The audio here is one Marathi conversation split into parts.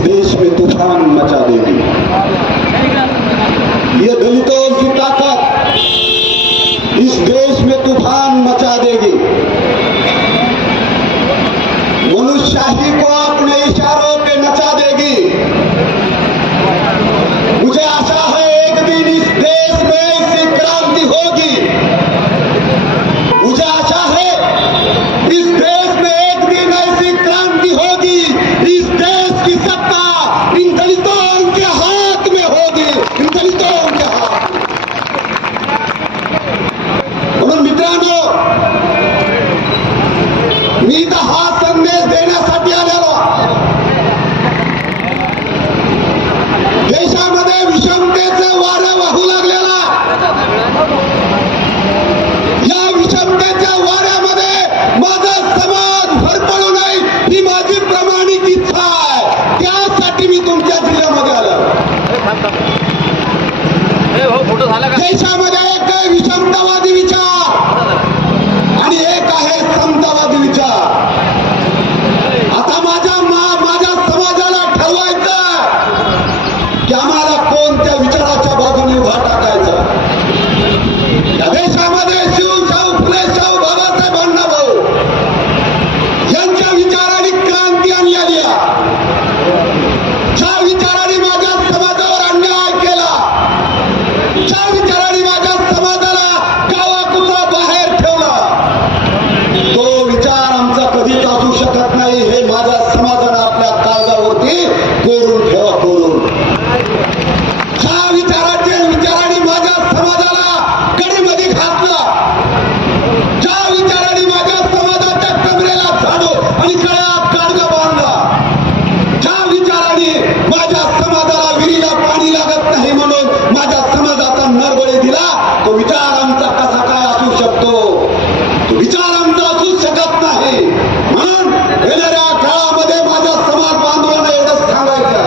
देश में तूफान मचा देगी। ये दलितों की ताकत इस देश में तूफान मचा देगी। मनुष्यशाही को अपने इशारों पे नचा देगी। मुझे आशा है एक दिन इस देश में ऐसी क्रांति होगी। मुझे आशा है इस देश में एक दिन ऐसी क्रांति होगी। इस देश की सत्ता इन दलितों के हाथ में होगी, इन दलितों के हाथ। म्हणून मित्रांनो, मी इथं हा संदेश देण्यासाठी आलेलो। देशामध्ये विषमतेचे वारे वाहू लागलेला, या विषमतेच्या वाऱ्यामध्ये माझा समाज भरपडू नये ही माझी प्रामाणिक इच्छा आहे। त्यासाठी मी तुमच्या जिल्ह्यामध्ये आलो। देशामध्ये एक आहे विषमतावादी विचार आणि एक आहे समतावादी विचार। आता माझ्या समाजाला ठरवायचं की आम्हाला कोणत्या विचाराच्या बाजूने उभा टाकायचा। या देशामध्ये शाहू फुले शाहू बाबासाहेब अण्णाभाऊ यांच्या विचाराने क्रांती आणली आहे। ज्या विचाराने माझ्या समाजावर अन्याय केला, ज्या विचाराने माझ्या समाजाला गावाकुचा बाहेर ठेवला, तो विचार आमचा कधीच असू शकत नाही। हे माझ्या समाजाने आपल्या काळजावरती कोरून ठेवा, कोरून। ज्या विचाराने माझ्या समाजाला कडेमध्ये घातलं, ज्या विचाराने माझ्या समाजाच्या कमरेला झाडू आणि गळ्यात काडगा बांधला, ज्या विचाराने माझ्या समाजाला विहिरीला पाणी लागत नाही म्हणून माझ्या समाजाचा नरबळी दिला, तो विचार आमचा कसा काय असू शकतो? तो विचार आमचा असू शकत नाही। म्हणून येणाऱ्या काळामध्ये माझ्या समाज बांधवांना एवढंच सांगायचं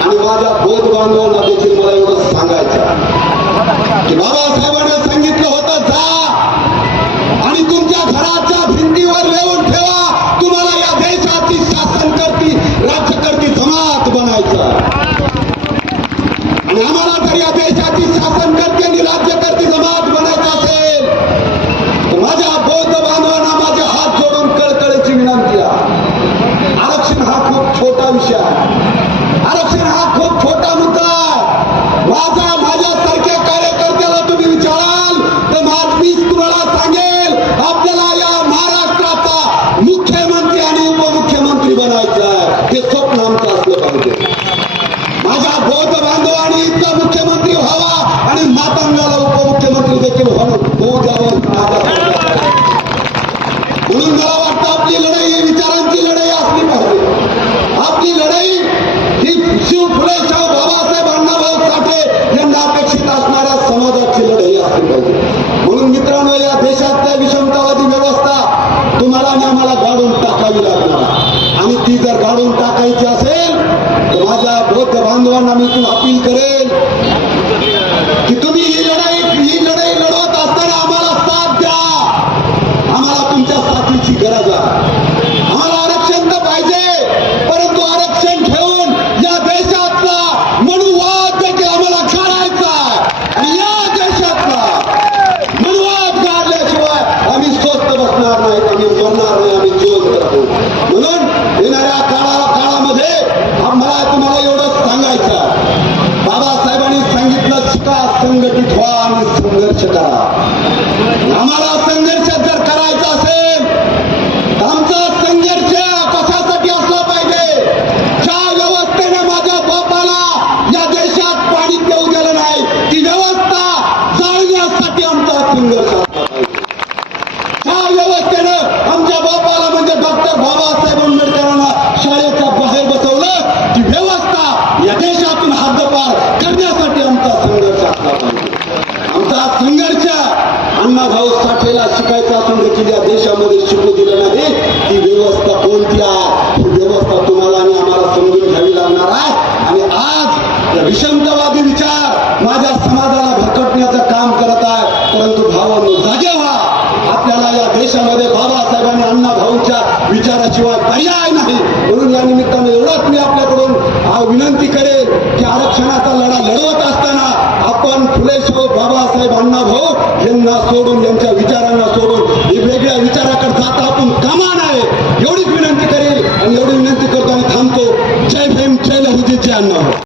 आणि माझ्या बौद्ध बांधवांना देखील मला एवढंच सांगायचं की बाबासाहेबांनी सांगितलं होतं, जा आणि तुमच्या घराच्या भिंतीवर लिहून ठेवा, तुम्हाला या देशाची शासनकर्ती राज्यकर्ती जमात बनायचं। आणि आम्हाला जर या देशाची शासनकर्ती आणि राज्यकर्ती जमात बनायचं असेल तर माझ्या बौद्ध बांधवांना माझे हात जोडून कळकळीची विनंती आहे। आरक्षण हा खूप छोटा विषय आहे, आरक्षण हा खूप छोटा मुद्दा आहे। माझ्यासारख्या कार्यकर्त्याला तुम्ही विचाराल तर मीच तुम्हाला सांगेल, आपल्याला या महाराष्ट्राचा मुख्यमंत्री आणि उपमुख्यमंत्री बनायचं आहे। हे स्वप्न आमचं असलं पाहिजे। माझ्या बौद्ध बांधवांनी इथला मुख्यमंत्री व्हावा आणि मातंगाला उपमुख्यमंत्री देखील होऊ द्यावं। म्हणून मला वाटतं आपली लढाई ही विचारांची लढाई असली पाहिजे। आपली लढाई ही शिव फुले शाहू बाबासाहेब अण्णाभाऊ साठे यांना अपेक्षित असणाऱ्या समाजाची लढाई असली पाहिजे। म्हणून मित्रांनो, या देशातल्या विषमतावादी व्यवस्था तुम्हाला आणि आम्हाला गाडून टाकावी लागणार आणि ती जर गाडून टाकायची असेल तर माझ्या बौद्ध बांधवांना मी अपील करेल की तुम्ही ही लढाई लढवत असताना आम्हाला साथ द्या। आम्हाला तुमच्या साथीची गरज आहे। आम्हाला आरक्षण तर पाहिजे, परंतु आरक्षण ठेवून या देशातला मनुवाद देखील आम्हाला काढायचा आणि या देशातला मनुवाद काढल्याशिवाय आम्ही स्वस्त बसणार नाही, आम्ही मरणार नाही, आम्ही जीवन करतो। म्हणून येणाऱ्या काळामध्ये आम्हाला तुम्हाला एवढंच सांगायचं, बाबासाहेबांनी सांगितलं, शिका, संघटित व्हा आणि संघर्ष करा। आम्हाला संघर्ष जर करायचा असेल तर आमचा संघर्ष कशासाठी असला पाहिजे? ज्या व्यवस्थेने माझ्या बापाला या देशात पाणी देऊ दिलं नाही, ती व्यवस्था जाळण्यासाठी आमचा संघर्ष असला पाहिजे। ज्या व्यवस्थेनं आमच्या बापाला म्हणजे डॉक्टर बाबासाहेब आंबेडकरांना शाळेच्या बाहेर बसवलं, ती व्यवस्था या देशातून हद्दपार करण्यासाठी आमचा संघर्ष असला पाहिजे। आमचा संघर्ष अण्णाभाऊ साठेला शिकायचा असून देखील या देशामध्ये शिकू दिलं नाही। ती व्यवस्था कोणती आहे, ही व्यवस्था तुम्हाला आणि आम्हाला समजून घ्यावी लागणार आहे। आणि आज विषमतावादी विचार माझ्या समाजाला भरकटण्याचं काम करत आहे, परंतु भावांनो जागे व्हा। आपल्याला या देशामध्ये बाबासाहेबांनी अण्णाभाऊंच्या विचाराशिवाय पर्याय नाही। म्हणून या निमित्ताने एवढंच मी आपल्याकडून यांना सोडून यांच्या